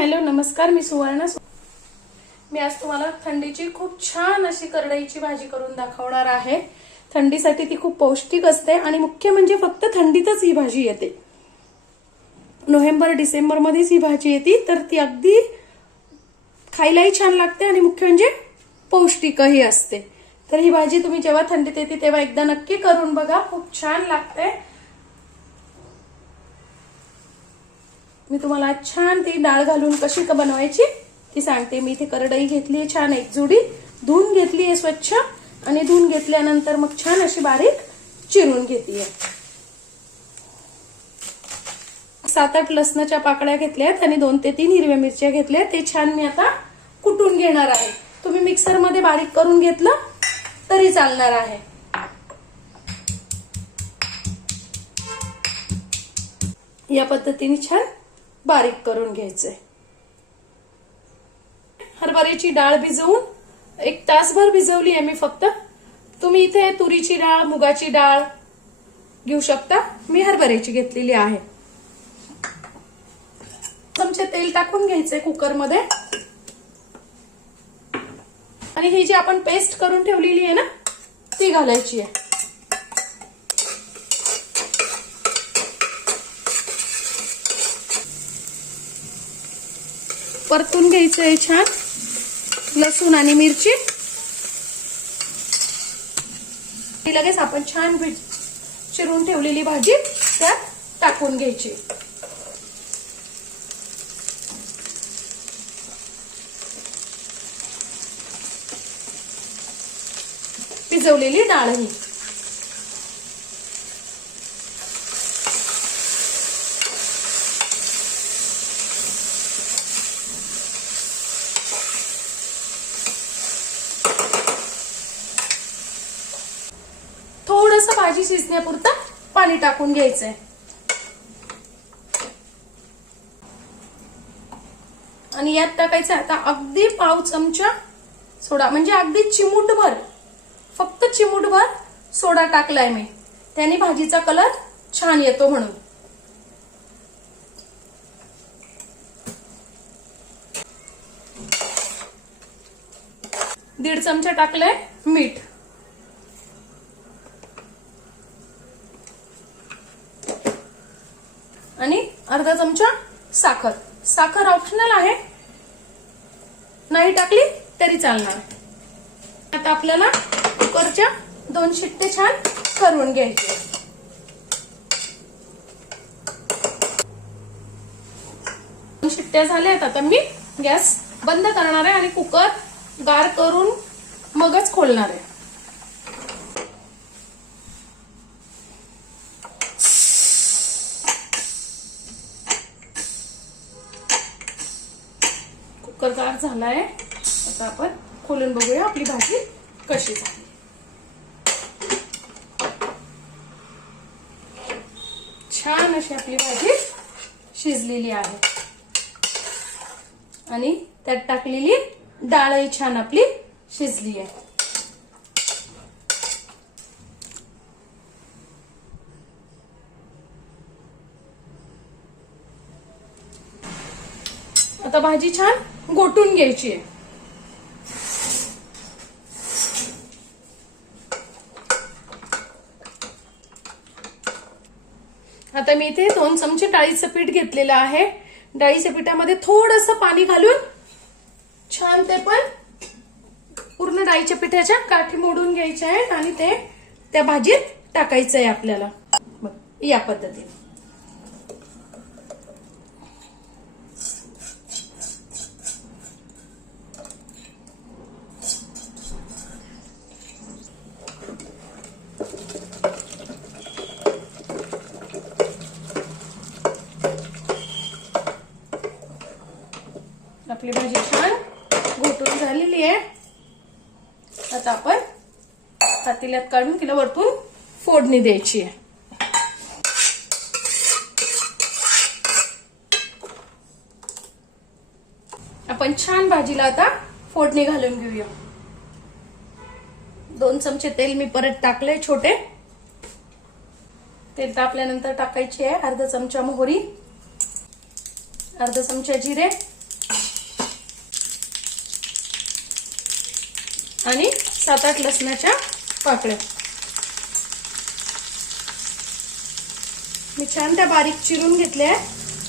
Hello नमस्कार, मी सुवर्ण। मी आज तुम्हाला थंडीची खूप छान अशी करडईची भाजी करून दाखवणार आहे। थंडीसाठी ती खूप पौष्टिक असते आणि मुख्य म्हणजे फक्त थंडीतच ही भाजी येते। नोव्हेंबर डिसेंबर मध्येच ही भाजी येते, तर ती अगदी खायलाही छान लागते आणि मुख्य म्हणजे पौष्टिकही असते। तर ही भाजी तुम्ही जेव्हा थंडीत येते तेव्हा एकदा नक्की करून बघा, खूप छान लागते। मी तुम्हाला छान ती डाळ घालून कशी बनवायची ती सांगते। मी इथे करडई घेतली आहे, छान एक जुडी धुवून घेतली आहे स्वच्छ, आणि धुवून घेतल्यानंतर मग छान अशी बारीक चिरून घेतली आहे। 7-8 लसणाच्या पाकळ्या घेतल्यात आणि 2 ते 3 हिरव्या मिरच्या घेतल्या। ते छान मी आता कुटून घेणार आहे। तुम्ही मिक्सर मध्ये बारीक करून घेतलं तरी चालणार आहे। या पद्धतीने छान बारीक करून घ्यायचंय। हरभऱ्याची डाळ भिजवून 1 तासभर भिजवली आहे मी फक्त। तुम्ही इथे तुरीची डाळ, मुगाची डाळ घेऊ शकता, मी हरभऱ्याची घेतलेली आहे। चमचे तेल टाकून घ्यायचंय कुकर मध्ये, आणि ही जी आपण पेस्ट करून ठेवलेली आहे ना ती घालायची आहे। परतून घ्यायचंय छान लसूण आणि मिरची। लगेच आपण छान चिरून ठेवलेली भाजी त्यात टाकून घ्यायची। भिजवलेली डाळ ही थोडंसं भाजी शिजण्यापुरतं पाणी टाकून घ्यायचंय, आणि यात टाकायचं आता अगदी पाव चमचा सोडा, म्हणजे अगदी चिमूटभर, फक्त चिमूटभर सोडा टाकलाय मी, त्याने भाजीचा कलर छान येतो म्हणून। दीड चमचा टाकलंय मीठ, आणि अर्धा चमचा साखर। साखर ऑप्शनल आहे, नाही टाकली तरी चालणार। आता आपल्याला कुकरच्या 2 शिट्टे छान करून घ्यायचे। 2 शिट्ट्या झाल्यात, आता मी गॅस बंद करणार आहे आणि कुकर गार करून मगच खोलणार आहे। कुकर गार झालाय, आता आपण खोलून बघूया आपली भाजी कशी झाली। छान अशी आपली भाजी शिजलेली आहे, आणि त्यात टाकलेली डाळही छान आपली शिजली आहे। आता भाजी छान घोटून घ्यायची आहे। आता मी इथे 2 चमचे डाळीचं पीठ घेतलेलं आहे। डाळीच्या पिठामध्ये थोडंसं पाणी घालून छान ते पण पूर्ण डाळीच्या पिठाच्या गाठी मोडून घ्यायच्या आहेत, आणि ते त्या भाजीत टाकायचं आहे आपल्याला, या पद्धतीने। आपली भाजी छान घोटून झालेली आहे। आता आपण पातेल्यात काढून तिला वरतून फोडणी द्यायची आहे। आपण छान भाजीला आता फोडणी घालून घेऊया। 2 चमचे तेल मी परत टाकले छोटे। तेल तापल्यानंतर टाकायची आहे अर्धा चमचा मोहरी, अर्धा चमचा जिरे, आणि 7-8 लसणाच्या पाकळ्या मी छान त्या बारीक चिरून घेतल्या.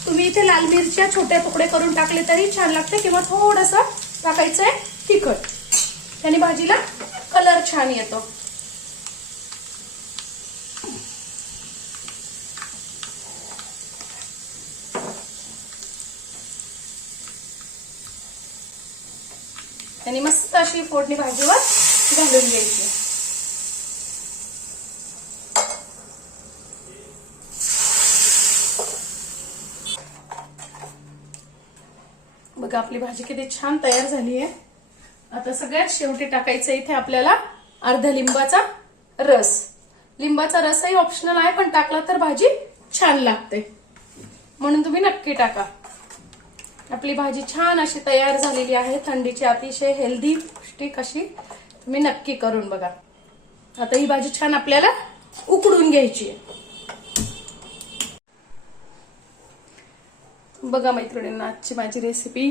तुम्ही इथे लाल मिरच्या छोटे तुकडे करून टाकले तरी छान लागते किंवा थोडंसं टाकायचंय तिखट, त्याने भाजीला कलर छान येतो. आणि मस्त अशी फोडणी भाजीवर घालून घ्यायची. बघा आपली भाजी किती छान तयार झाली आहे. आता सगळ्यात शेवटी टाकायचं इथे आपल्याला अर्धा लिंबाचा रस. लिंबाचा रसही ऑप्शनल आहे, पण टाकला तर भाजी छान लागते, म्हणून तुम्ही नक्की टाका. आपली भाजी छान अशी तयार झालेली आहे. थंडीची अतिशय हेल्दी पौष्टिक अशी तुम्ही नक्की करून बघा. आता ही भाजी छान आपल्याला उकडून घ्यायची आहे. बघा मैत्रिणींना, आजची माझी रेसिपी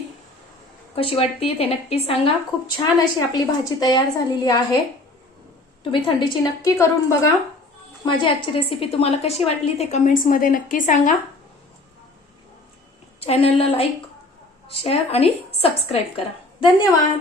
कशी वाटते ते नक्की सांगा. खूप छान अशी आपली भाजी तयार झालेली आहे. तुम्ही थंडीची नक्की करून बघा. माझी आजची रेसिपी तुम्हाला कशी वाटली ते कमेंट्स मध्ये नक्की सांगा. चॅनलला लाईक, शेअर आणि सबस्क्राईब करा. धन्यवाद.